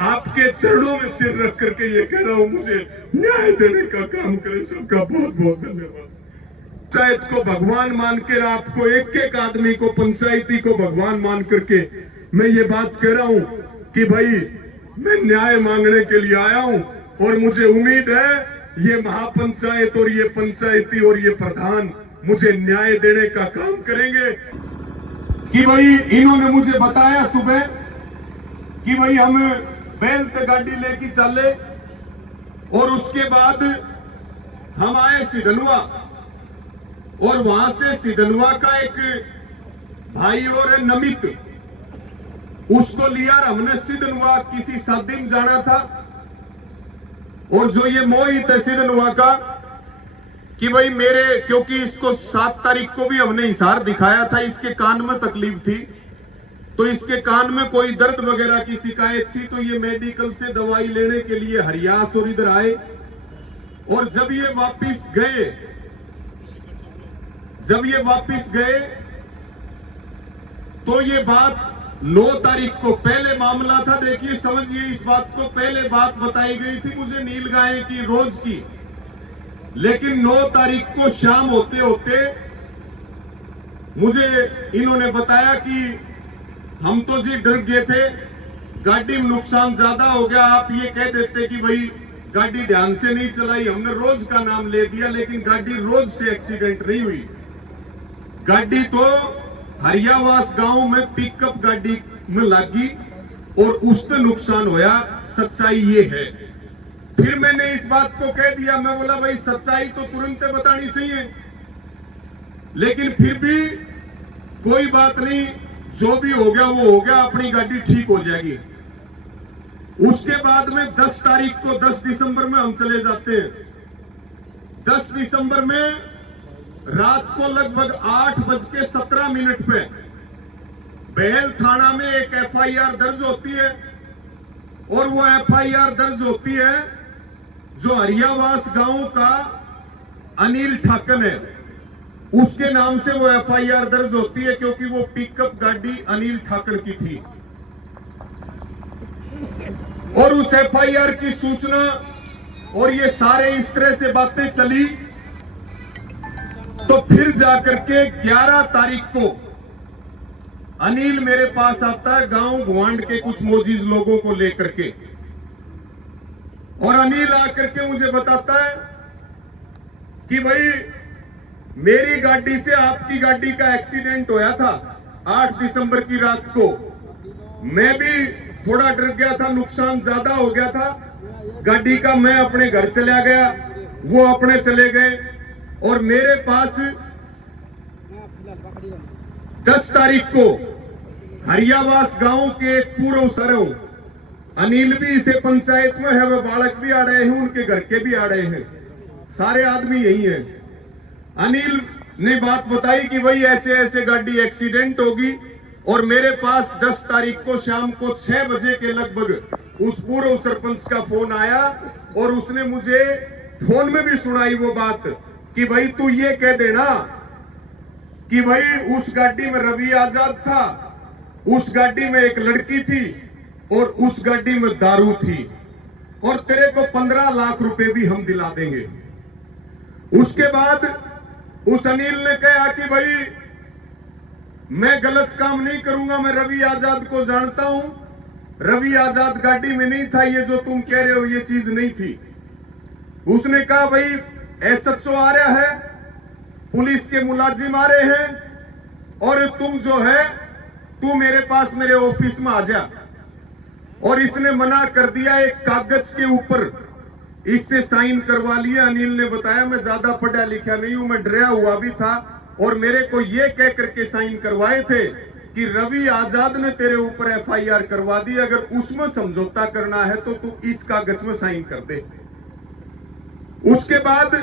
आपके चरणों में सिर रख करके ये कह रहा हूं, मुझे न्याय देने का काम करें। सबका बहुत बहुत धन्यवाद। पंचायत को भगवान मानकर, आपको एक एक आदमी को, पंचायती को भगवान मान करके मैं ये बात कह रहा हूं कि भाई मैं न्याय मांगने के लिए आया हूं और मुझे उम्मीद है ये महापंचायत और ये पंचायती और ये प्रधान मुझे न्याय देने का काम करेंगे। कि भाई इन्होंने मुझे बताया सुबह कि भाई हम बैल ते गाड़ी लेके चले और उसके बाद हम आए सिधनवा और वहां से सिधनवा का एक भाई और है नमित, उसको लिया और हमने सिधनवा किसी शादी में जाना था। और जो ये मोहित है सिधनवा का कि भाई मेरे, क्योंकि इसको 7 तारीख को भी हमने इशार दिखाया था, इसके कान में तकलीफ थी तो इसके कान में कोई दर्द वगैरह की शिकायत थी, तो ये मेडिकल से दवाई लेने के लिए हरियास और इधर आए। और जब ये वापिस गए तो ये बात 9 तारीख को, पहले मामला था, देखिए समझिए इस बात को, पहले बात बताई गई थी मुझे नील गाय की रोज की, लेकिन 9 तारीख को शाम होते होते मुझे इन्होंने बताया कि हम तो जी डर गए थे, गाड़ी में नुकसान ज्यादा हो गया, आप ये कह देते कि भाई गाड़ी ध्यान से नहीं चलाई, हमने रोज का नाम ले दिया, लेकिन गाड़ी रोज से एक्सीडेंट नहीं हुई। गाड़ी तो हरियावास गांव में पिकअप गाड़ी में लगी और उससे नुकसान होया, सच्चाई ये है। फिर मैंने इस बात को कह दिया, मैं बोला भाई सच्चाई तो तुरंत बतानी चाहिए, लेकिन फिर भी कोई बात नहीं, जो भी हो गया वो हो गया, अपनी गाड़ी ठीक हो जाएगी। उसके बाद में 10 तारीख को, 10 दिसंबर में हम चले जाते हैं। 10 दिसंबर में रात को लगभग 8:17 पे बहल थाना में एक एफआईआर दर्ज होती है और वो एफआईआर दर्ज होती है जो हरियावास गांव का अनिल ठाकन है, उसके नाम से वो एफआईआर दर्ज होती है, क्योंकि वो पिकअप गाड़ी अनिल ठाकन की थी। और उस एफआईआर की सूचना और ये सारे इस तरह से बातें चली, तो फिर जाकर के 11 तारीख को अनिल मेरे पास आता है, गांव गुआंड के कुछ मोजीज लोगों को लेकर के, और अनिल आकर के मुझे बताता है कि भाई मेरी गाड़ी से आपकी गाड़ी का एक्सीडेंट होया था 8 दिसंबर की रात को, मैं भी थोड़ा डर गया था, नुकसान ज्यादा हो गया था गाड़ी का, मैं अपने घर चला गया, वो अपने चले गए, और मेरे पास 10 तारीख को हरियावास गांव के एक पूर्व सरव, अनिल भी इसे पंचायत में है, वह बालक भी आ रहे हैं, उनके घर के भी आ रहे हैं, सारे आदमी यही हैं। अनिल ने बात बताई कि भाई ऐसे ऐसे गाड़ी एक्सीडेंट होगी, और मेरे पास 10 तारीख को शाम को 6 बजे के लगभग उस पूर्व सरपंच का फोन आया, और उसने मुझे फोन में भी सुनाई वो बात कि भाई तू ये कह देना कि भाई उस गाड़ी में रवि आजाद था, उस गाड़ी में एक लड़की थी और उस गाड़ी में दारू थी, और तेरे को 15 लाख रुपए भी हम दिला देंगे। उसके बाद उस अनिल ने कहा कि भाई मैं गलत काम नहीं करूंगा, मैं रवि आजाद को जानता हूं, रवि आजाद गाड़ी में नहीं था, ये जो तुम कह रहे हो ये चीज नहीं थी। उसने कहा भाई एसएचओ आ रहा है, पुलिस के मुलाजिम आ रहे हैं, और तुम जो है तू मेरे पास मेरे ऑफिस में आ जा। और इसने मना कर दिया, एक कागज के ऊपर इससे साइन करवा लिया। अनिल ने बताया मैं ज्यादा पढ़ा लिखा नहीं हूं, मैं डरा हुआ भी था, और मेरे को ये कह करके साइन करवाए थे कि रवि आजाद ने तेरे ऊपर एफआईआर करवा दी, अगर उसमें समझौता करना है तो तू इस कागज में साइन कर दे। उसके बाद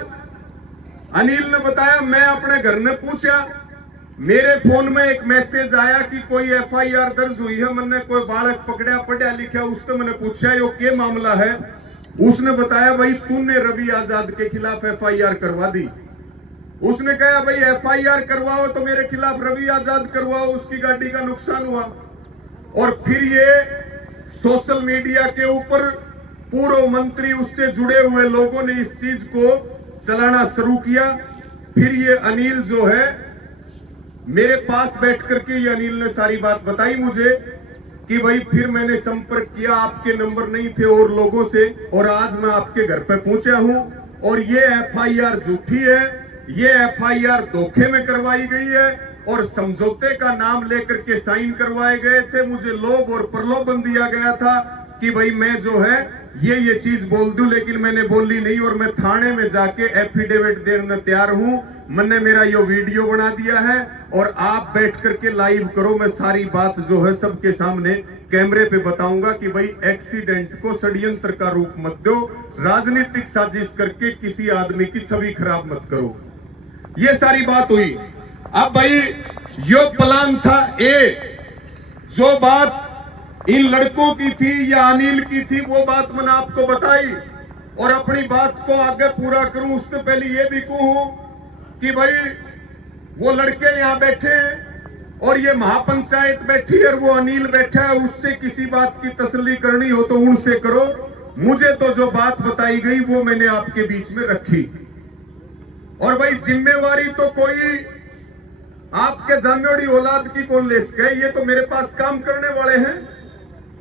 अनिल ने बताया मैं अपने घर ने पूछा, मेरे फोन में एक मैसेज आया कि कोई एफआईआर दर्ज हुई है, मैंने कोई बालक पकड़ा पढ़ा लिखा, उससे मैंने पूछा यो क्या मामला है। उसने बताया भाई तूने रवि आजाद के खिलाफ एफआईआर करवा दी। उसने कहा भाई एफआईआर करवाओ तो मेरे खिलाफ रवि आजाद करवाओ, उसकी गाड़ी का नुकसान हुआ। और फिर ये सोशल मीडिया के ऊपर पूर्व मंत्री उससे जुड़े हुए लोगों ने इस चीज को चलाना शुरू किया। फिर ये अनिल जो है मेरे पास बैठ करके ये अनिल ने सारी बात बताई मुझे कि भाई फिर मैंने संपर्क किया, आपके नंबर नहीं थे और लोगों से, और आज मैं आपके घर पे पहुंचा हूं और ये एफआईआर झूठी है, ये एफआईआर धोखे में करवाई गई है और समझौते का नाम लेकर के साइन करवाए गए थे। मुझे लोभ और प्रलोभन दिया गया था कि भाई मैं जो है ये चीज बोल दूं, लेकिन मैंने बोली नहीं और मैं थाने में जाके एफिडेविट देने तैयार हूं। मैंने मेरा ये वीडियो बना दिया है और आप बैठ करके लाइव करो, मैं सारी बात जो है सबके सामने कैमरे पे बताऊंगा कि भाई एक्सीडेंट को षड्यंत्र का रूप मत दो, राजनीतिक साजिश करके किसी आदमी की छवि खराब मत करो। ये सारी बात हुई। अब भाई यो प्लान था ए, जो बात इन लड़कों की थी या अनिल की थी वो बात मैंने आपको बताई और अपनी बात को आगे पूरा करूं उससे पहले ये भी कहूं कि भाई वो लड़के यहां बैठे हैं और ये महापंचायत बैठी है और वो अनिल बैठा है, उससे किसी बात की तसल्ली करनी हो तो उनसे करो। मुझे तो जो बात बताई गई वो मैंने आपके बीच में रखी। और भाई जिम्मेवारी तो कोई आपके जामियोड़ी औलाद की कौन ले सके, ये तो मेरे पास काम करने वाले हैं।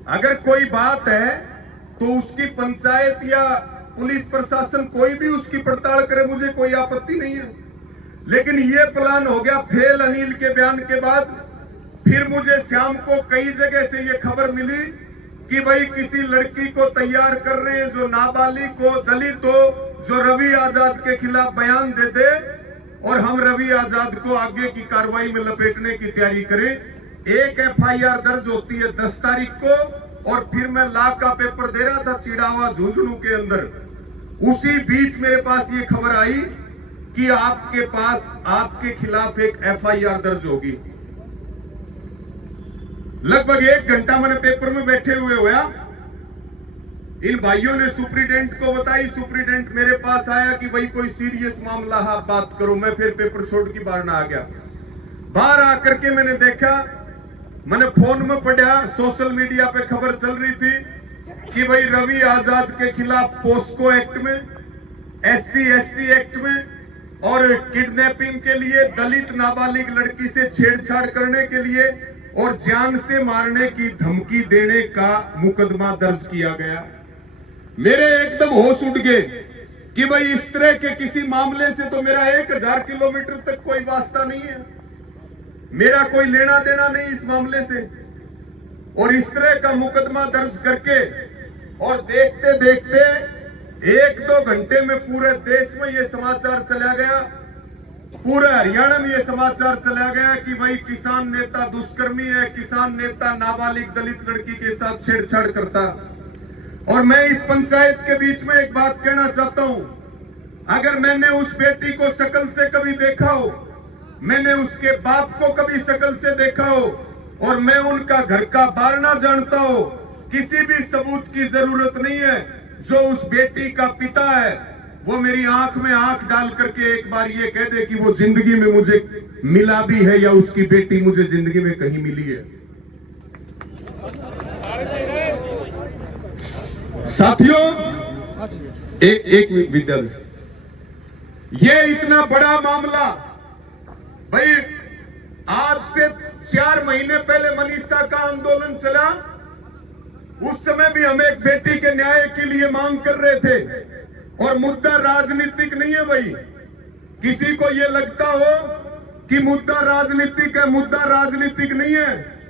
अगर कोई बात है तो उसकी पंचायत या पुलिस प्रशासन कोई भी उसकी पड़ताल करे, मुझे कोई आपत्ति नहीं है। लेकिन ये प्लान हो गया फेल अनिल के बयान के बाद। फिर मुझे शाम को कई जगह से ये खबर मिली कि भाई किसी लड़की को तैयार कर रहे हैं जो नाबालिग हो, दलित हो, जो रवि आजाद के खिलाफ बयान दे दे और हम रवि आजाद को आगे की कार्रवाई में लपेटने की तैयारी करें। एक एफआईआर दर्ज होती है 10 तारीख को और फिर मैं लॉ का पेपर दे रहा था चिड़ावा झुंझुनू के अंदर। उसी बीच मेरे पास ये खबर आई कि आपके पास आपके खिलाफ एक एफआईआर दर्ज होगी। लगभग 1 घंटा मैंने पेपर में बैठे हुए हुआ। इन भाइयों ने सुप्रीडेंट को बताई, सुप्रीडेंट मेरे पास आया कि भाई कोई सीरियस मामला है, आप बात करो। मैं फिर पेपर छोड़ के बाहर ना आ गया। बाहर आकर के मैंने देखा, मैंने फोन में पढ़ा, सोशल मीडिया पे खबर चल रही थी कि भाई रवि आजाद के खिलाफ पोस्को एक्ट में, SC ST एक्ट में और किडनैपिंग के लिए, दलित नाबालिग लड़की से छेड़छाड़ करने के लिए और जान से मारने की धमकी देने का मुकदमा दर्ज किया गया। मेरे एकदम होश उड़ गए कि भाई इस तरह के किसी मामले से तो मेरा 1000 किलोमीटर तक कोई वास्ता नहीं है, मेरा कोई लेना देना नहीं इस मामले से। और इस तरह का मुकदमा दर्ज करके और देखते देखते 1-2 घंटे में पूरे देश में यह समाचार चला गया, पूरे हरियाणा में यह समाचार चला गया कि भाई किसान नेता दुष्कर्मी है, किसान नेता नाबालिग दलित लड़की के साथ छेड़छाड़ करता। और मैं इस पंचायत के बीच में एक बात कहना चाहता हूं, अगर मैंने उस बेटी को शक्ल से कभी देखा हो, मैंने उसके बाप को कभी शक्ल से देखा हो और मैं उनका घर का बारना जानता हो, किसी भी सबूत की जरूरत नहीं है। जो उस बेटी का पिता है वो मेरी आंख में आंख डाल करके एक बार ये कह दे कि वो जिंदगी में मुझे मिला भी है या उसकी बेटी मुझे जिंदगी में कहीं मिली है। साथियों, एक विद्यार्थी, ये इतना बड़ा मामला, भाई आज से 4 महीने पहले मनीषा का आंदोलन चला, उस समय भी हम एक बेटी के न्याय के लिए मांग कर रहे थे। और मुद्दा राजनीतिक नहीं है भाई, किसी को यह लगता हो कि मुद्दा राजनीतिक है, मुद्दा राजनीतिक नहीं है।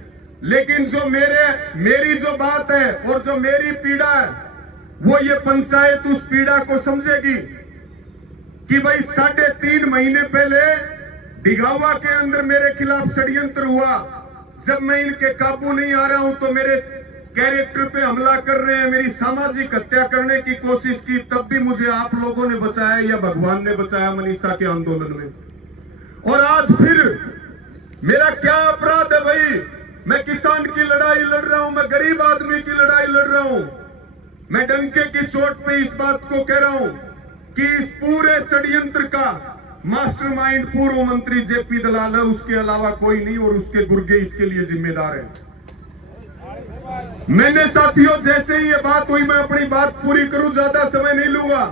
लेकिन जो मेरी जो बात है और जो मेरी पीड़ा है, वो ये पंचायत उस पीड़ा को समझेगी कि भाई 3.5 महीने पहले डिगावा के अंदर मेरे खिलाफ षड्यंत्र हुआ। जब मैं इनके काबू नहीं आ रहा हूं तो मेरे कैरेक्टर पे हमला कर रहे हैं, मेरी सामाजिक हत्या करने की कोशिश की, तब भी मुझे आप लोगों ने बचाया या भगवान ने बचाया मनीषा के आंदोलन में। और आज फिर मेरा क्या अपराध है भाई? मैं किसान की लड़ाई लड़ रहा हूं, मैं गरीब आदमी की लड़ाई लड़ रहा हूं। मैं डंके की चोट पे इस बात को कह रहा हूं कि इस पूरे षड्यंत्र का मास्टरमाइंड पूर्व मंत्री जेपी दलाल है, उसके अलावा कोई नहीं, और उसके गुर्गे इसके लिए जिम्मेदार हैं। मैंने साथियों जैसे ही ये बात हुई, मैं अपनी बात पूरी करूं, ज्यादा समय नहीं लूंगा।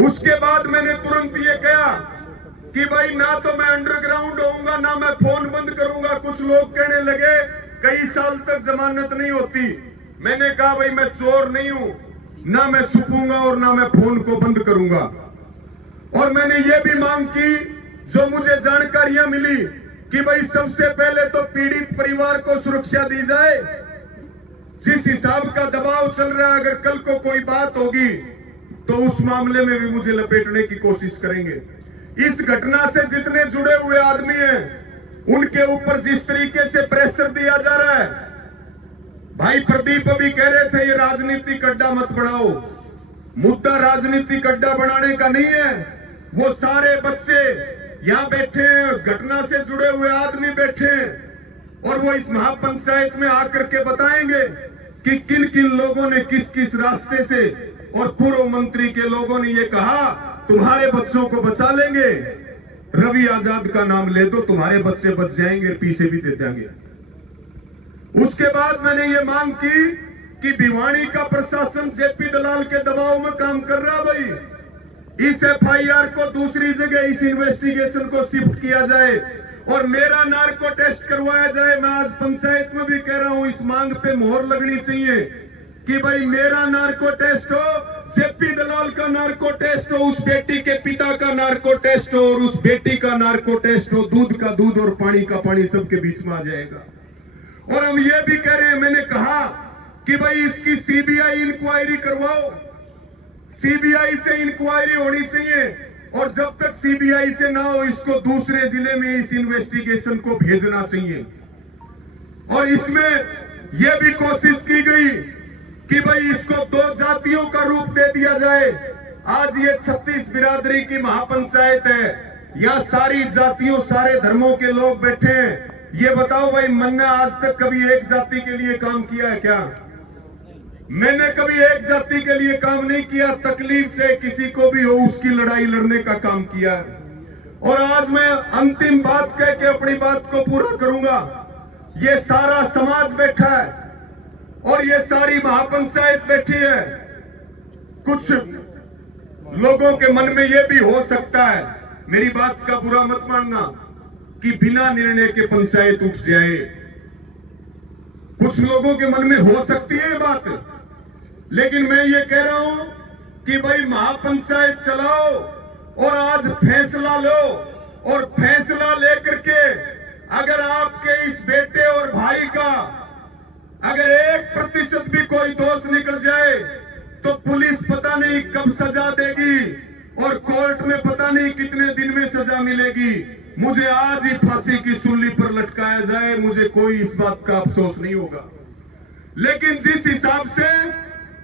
उसके बाद मैंने तुरंत ये कहा कि भाई ना तो मैं अंडरग्राउंड होऊंगा, ना मैं फोन बंद करूंगा। कुछ लोग कहने लगे कई साल तक जमानत नहीं होती। मैंने कहा भाई मैं चोर नहीं हूं, ना मैं छुपूंगा और ना मैं फोन को बंद करूंगा। और मैंने ये भी मांग की, जो मुझे जानकारियां मिली, कि भाई सबसे पहले तो पीड़ित परिवार को सुरक्षा दी जाए। जिस हिसाब का दबाव चल रहा है, अगर कल को कोई बात होगी तो उस मामले में भी मुझे लपेटने की कोशिश करेंगे। इस घटना से जितने जुड़े हुए आदमी हैं, उनके ऊपर जिस तरीके से प्रेशर दिया जा रहा है, भाई प्रदीप अभी कह रहे थे ये राजनीतिक अड्डा मत बढ़ाओ। मुद्दा राजनीतिक अड्डा बनाने का नहीं है। वो सारे बच्चे यहां बैठे हैं, घटना से जुड़े हुए आदमी बैठे हैं, और वो इस महापंचायत में आकर के बताएंगे कि किन किन लोगों ने किस किस रास्ते से, और पूर्व मंत्री के लोगों ने ये कहा तुम्हारे बच्चों को बचा लेंगे, रवि आजाद का नाम ले दो, तुम्हारे बच्चे बच जाएंगे, पीछे भी दे देंगे। उसके बाद मैंने ये मांग की कि भिवानी का प्रशासन जेपी दलाल के दबाव में काम कर रहा है। भाई इस एफआईआर को दूसरी जगह, इस इन्वेस्टिगेशन को शिफ्ट किया जाए और मेरा नार्को टेस्ट करवाया जाए। मैं आज पंचायत में भी कह रहा हूं, इस मांग पे मोहर लगनी चाहिए कि भाई मेरा नार्को टेस्ट हो, जेपी दलाल का नार्को टेस्ट हो, उस बेटी के पिता का नार्को टेस्ट हो, और उस बेटी का नार्को टेस्ट हो। दूध का दूध और पानी का पानी सबके बीच में आ जाएगा। और हम ये भी कह रहे हैं, मैंने कहा कि भाई इसकी सीबीआई इंक्वायरी करवाओ, सीबीआई से इंक्वायरी होनी चाहिए, और जब तक सीबीआई से ना हो इसको दूसरे जिले में इस इन्वेस्टिगेशन को भेजना चाहिए। और इसमें यह भी कोशिश की गई कि भाई इसको दो जातियों का रूप दे दिया जाए। आज ये 36 बिरादरी की महापंचायत है, या सारी जातियों सारे धर्मों के लोग बैठे हैं। ये बताओ भाई, मैंने आज तक कभी एक जाति के लिए काम किया है क्या? मैंने कभी एक जाति के लिए काम नहीं किया। तकलीफ से किसी को भी हो उसकी लड़ाई लड़ने का काम किया है। और आज मैं अंतिम बात कह के अपनी बात को पूरा करूंगा। ये सारा समाज बैठा है और ये सारी महापंचायत बैठी है। कुछ लोगों के मन में ये भी हो सकता है, मेरी बात का बुरा मत मानना, कि बिना निर्णय के पंचायत उठ जाए। कुछ लोगों के मन में हो सकती है बात, लेकिन मैं ये कह रहा हूं कि भाई महापंचायत चलाओ और आज फैसला लो, और फैसला लेकर के अगर आपके इस बेटे और भाई का अगर 1% भी कोई दोष निकल जाए तो पुलिस पता नहीं कब सजा देगी और कोर्ट में पता नहीं कितने दिन में सजा मिलेगी। मुझे आज ही फांसी की सूली पर लटकाया जाए, मुझे कोई इस बात का अफसोस नहीं होगा। लेकिन जिस हिसाब से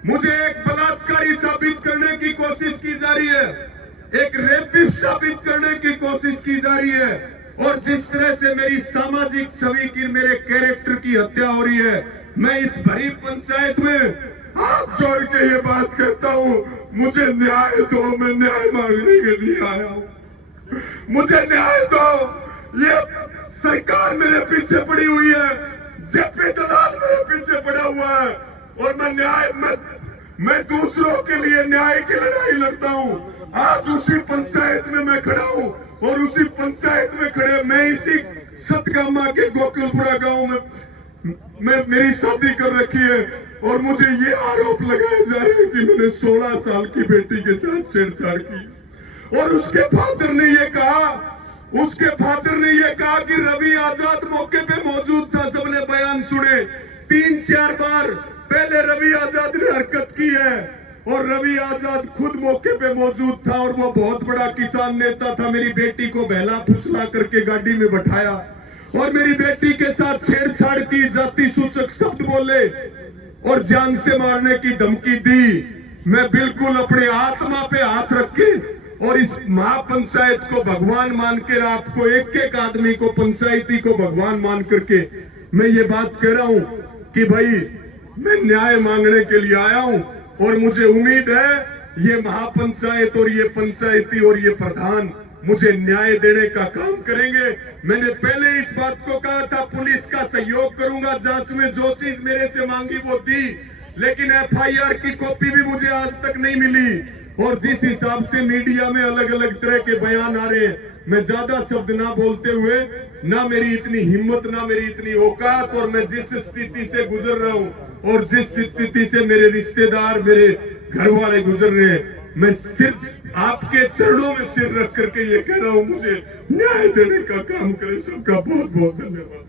मुझे एक बलात्कारी साबित करने की कोशिश की जा रही है, एक रेपिस्ट साबित करने की कोशिश की जा रही है, और जिस तरह से मेरी सामाजिक छवि की, मेरे कैरेक्टर की हत्या हो रही है, मैं इस भरी पंचायत में हाथ जोड़ के ये बात कहता हूं, मुझे न्याय दो। मैं न्याय मांगने के लिए आया हूं, मुझे न्याय दो। ये सरकार मेरे पीछे पड़ी हुई है, जेपी दलाल मेरे पीछे पड़ा हुआ है, और मैं दूसरों के लिए न्याय की लड़ाई लड़ता हूं। आज उसी पंचायत में मैं खड़ा हूं, और उसी पंचायत में खड़े मैं इसी सतगामा के गोकुलपुरा गांव में मेरी शादी कर रखी है, और मुझे ये आरोप लगाया जा रहा है कि मैंने 16 साल की बेटी के साथ छेड़छाड़ की। और उसके फादर ने ये कहा कि रवि आजाद मौके पे मौजूद था। सबने बयान सुने, 3-4 बार पहले रवि आजाद ने हरकत की है, और रवि आजाद खुद मौके पे मौजूद था, और वो बहुत बड़ा किसान नेता था। मेरी बेटी को बहला फुसला करके गाड़ी में बैठाया और मेरी बेटी के साथ छेड़छाड़ की, जाति सूचक शब्द बोले और जान से मारने की धमकी दी। मैं बिल्कुल अपने आत्मा पे हाथ रख के और इस महापंचायत को भगवान मान के, आपको एक एक आदमी को, पंचायती को भगवान मान करके मैं ये बात कह रहा हूं कि भाई मैं न्याय मांगने के लिए आया हूं, और मुझे उम्मीद है ये महापंचायत और ये पंचायती और ये प्रधान मुझे न्याय देने का काम करेंगे। मैंने पहले इस बात को कहा था, पुलिस का सहयोग करूंगा, जांच में जो चीज मेरे से मांगी वो दी, लेकिन एफआईआर की कॉपी भी मुझे आज तक नहीं मिली। और जिस हिसाब से मीडिया में अलग अलग तरह के बयान आ रहे हैं, मैं ज्यादा शब्द ना बोलते हुए, ना मेरी इतनी हिम्मत, ना मेरी इतनी औकात, और मैं जिस स्थिति से गुजर रहा हूं और जिस स्थिति से मेरे रिश्तेदार, मेरे घर वाले गुजर रहे हैं, मैं सिर्फ आपके चरणों में सिर रख करके ये कह रहा हूं, मुझे न्याय देने का काम करें। सबका बहुत बहुत धन्यवाद।